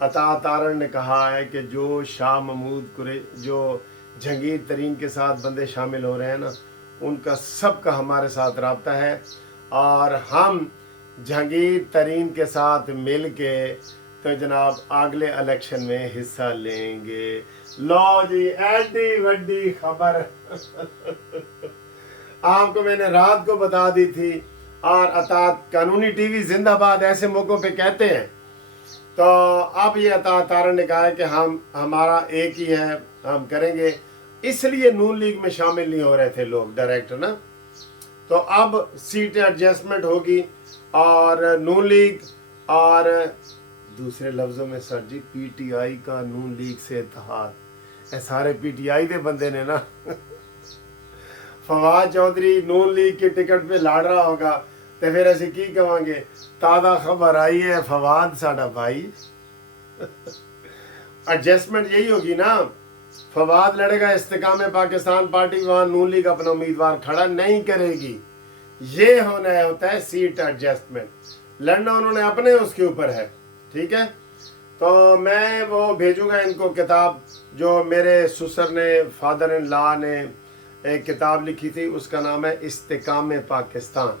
عطا تارڑ نے کہا ہے کہ جو شاہ محمود جو جہانگیر ترین کے ساتھ بندے شامل ہو رہے ہیں نا، ان کا سب کا ہمارے ساتھ رابطہ ہے، اور ہم جہانگیر ترین کے ساتھ مل کے تو جناب اگلے الیکشن میں حصہ لیں گے۔ لو جی ایڈی وڈی خبر آپ کو میں نے رات کو بتا دی تھی، اور عطا قانونی ٹی وی زندہ باد ایسے موقعوں پہ کہتے ہیں، تو اب یہ عطا تارڑ نے کہا ہے کہ ہمارا ایک ہی ہے، ہم کریں گے۔ اس لیے نون لیگ میں شامل نہیں ہو رہے تھے لوگ ڈائریکٹ نا، تو اب سیٹ ایڈجسٹمنٹ ہوگی، اور نون لیگ اور دوسرے لفظوں میں سر جی پی ٹی آئی کا نون لیگ سے اتحاد، اے سارے پی ٹی آئی دے بندے نے نا فواد چودھری نون لیگ کی ٹکٹ پہ لڑ رہا ہوگا تو پھر اسی کی کہیں گے تازہ خبر آئی ہے فواد ساڈا بھائی ایڈجسٹمنٹ یہی ہوگی نا، فواد لڑے گا استحکام پاکستان پارٹی، وہاں نون لیگ اپنا امیدوار کھڑا نہیں کرے گی، یہ ہوتا ہے سیٹ ایڈجسٹمنٹ، لڑنا انہوں نے اپنے اس کے اوپر ہے، ٹھیک ہے۔ تو میں وہ بھیجوں گا ان کو کتاب، جو میرے سسر نے فادر ان لا نے ایک کتاب لکھی تھی، اس کا نام ہے استحکام پاکستان۔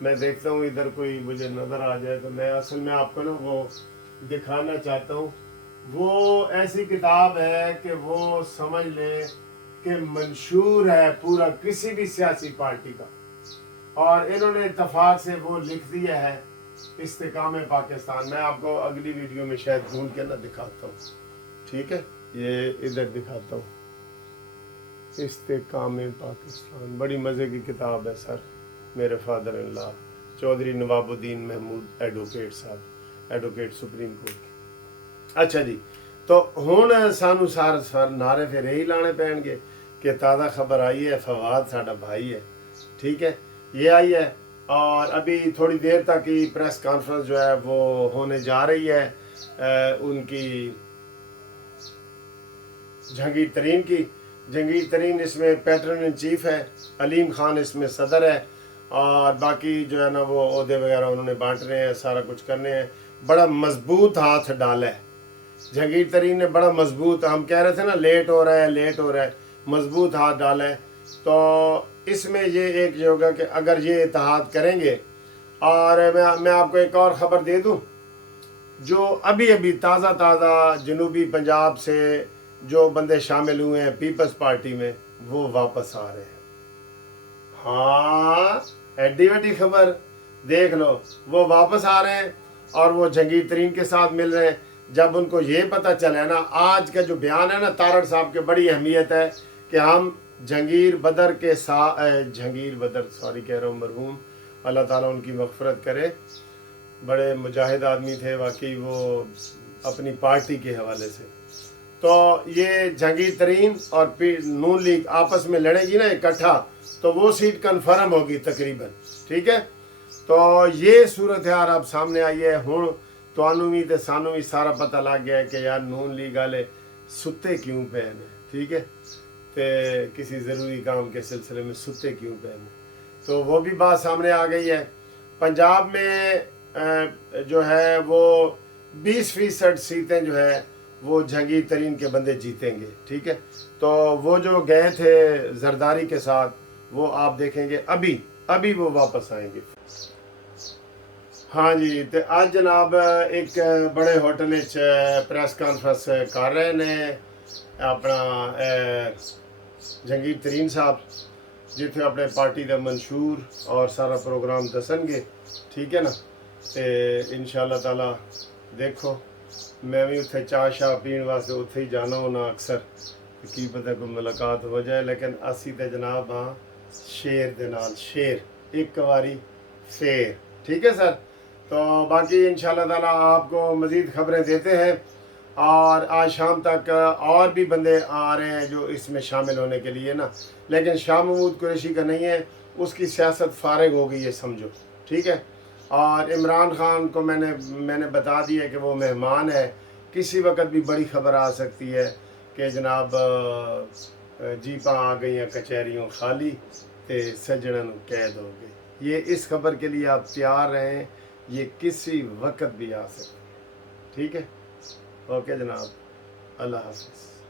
میں دیکھتا ہوں ادھر کوئی مجھے نظر آ جائے تو میں اصل میں آپ کو نا وہ دکھانا چاہتا ہوں۔ وہ ایسی کتاب ہے کہ وہ سمجھ لے کہ منشور ہے پورا کسی بھی سیاسی پارٹی کا، اور انہوں نے اتفاق سے وہ لکھ دیا ہے استحکام پاکستان۔ میں آپ کو اگلی ویڈیو میں شاید ڈھونڈ کے نہ دکھاتا ہوں، ٹھیک ہے، یہ ادھر دکھاتا ہوں، استحکام پاکستان، بڑی مزے کی کتاب ہے سر، میرے father in law Chaudhry Nawab Uddin Mahmood advocate صاحب، ایڈوکیٹ سپریم کورٹ کی۔ اچھا جی، تو ہن سانو سر نعرے پھر یہی لانے پین گے کہ تازہ خبر آئی ہے فواد ساڈا بھائی ہے، ٹھیک ہے، یہ آئی ہے، اور ابھی تھوڑی دیر تک ہی پریس کانفرنس جو ہے وہ ہونے جا رہی ہے ان کی جہانگیر ترین کی۔ جہانگیر ترین اس میں پیٹرن ان چیف ہے، علیم خان اس میں صدر ہے، اور باقی جو ہے نا وہ عہدے وغیرہ انہوں نے بانٹنے ہیں، سارا کچھ کرنے ہیں۔ بڑا مضبوط ہاتھ ڈالا ہے جہانگیر ترین نے، بڑا مضبوط، ہم کہہ رہے تھے نا لیٹ ہو رہا ہے، مضبوط ہاتھ ڈالا ہے۔ تو اس میں یہ ایک یہ ہوگا کہ اگر یہ اتحاد کریں گے، اور میں آپ کو ایک اور خبر دے دوں، جو ابھی تازہ جنوبی پنجاب سے جو بندے شامل ہوئے ہیں پیپلز پارٹی میں، وہ واپس آ رہے ہیں۔ ہاں ایڈی وڈی خبر دیکھ لو، وہ واپس آ رہے ہیں اور وہ جہانگیر ترین کے ساتھ مل رہے ہیں۔ جب ان کو یہ پتہ چلا نا، آج کا جو بیان ہے نا تارڑ صاحب کے، بڑی اہمیت ہے کہ ہم جہانگیر بدر کے ساتھ، جہانگیر بدر سوری کہہ رہا ہوں، مرحوم، اللہ تعالیٰ ان کی مغفرت کرے، بڑے مجاہد آدمی تھے واقعی وہ اپنی پارٹی کے حوالے سے۔ تو یہ جہانگیر ترین اور نون لیگ آپس میں لڑے گی نا اکٹھا، تو وہ سیٹ کنفرم ہوگی تقریباً، ٹھیک ہے۔ تو یہ صورتحال اب سامنے آئی ہے، ہوں توانوں بھی تے سانوں بھی سارا پتہ لگ گیا ہے کہ یار نون لیگ والے ستے کیوں پے نے، ٹھیک ہے، تے کسی ضروری کام کے سلسلے میں ستے کیوں پے نے، تو وہ بھی بات سامنے آ گئی ہے۔ پنجاب میں جو ہے وہ 20% سیٹیں جو ہے وہ جہانگیر ترین کے بندے جیتیں گے، ٹھیک ہے۔ تو وہ جو گئے تھے زرداری کے ساتھ، وہ آپ دیکھیں گے ابھی وہ واپس آئیں گے۔ ہاں جی، تے آج جناب ایک بڑے ہوٹل پریس کانفرنس کر رہے نے اپنا جہانگیر ترین صاحب، جتنے اپنے پارٹی کا منشور اور سارا پروگرام دسن گے، ٹھیک ہے نا۔ تے انشاءاللہ تعالی دیکھو، میں بھی اتنے چاہ شاہ پین واسطے اتنے ہی جانا ہونا اکثر، کی پتہ کوئی ملاقات ہو جائے، لیکن اسی تے جناب ہاں شیر دے نال شیر، ایک واری فیر، ٹھیک ہے سر۔ تو باقی انشاءاللہ تعالی آپ کو مزید خبریں دیتے ہیں، اور آج شام تک اور بھی بندے آ رہے ہیں جو اس میں شامل ہونے کے لیے نا، لیکن شاہ محمود قریشی کا نہیں ہے، اس کی سیاست فارغ ہو گئی ہے سمجھو، ٹھیک ہے۔ اور عمران خان کو میں نے بتا دیا کہ وہ مہمان ہے، کسی وقت بھی بڑی خبر آ سکتی ہے کہ جناب جیپاں آ گئی ہیں کچہریوں خالی تے سجڑن قید ہو گئی۔ یہ اس خبر کے لیے آپ تیار رہیں، یہ کسی وقت بھی آ سکتی ہے، ٹھیک ہے۔ اوکے جناب، اللہ حافظ۔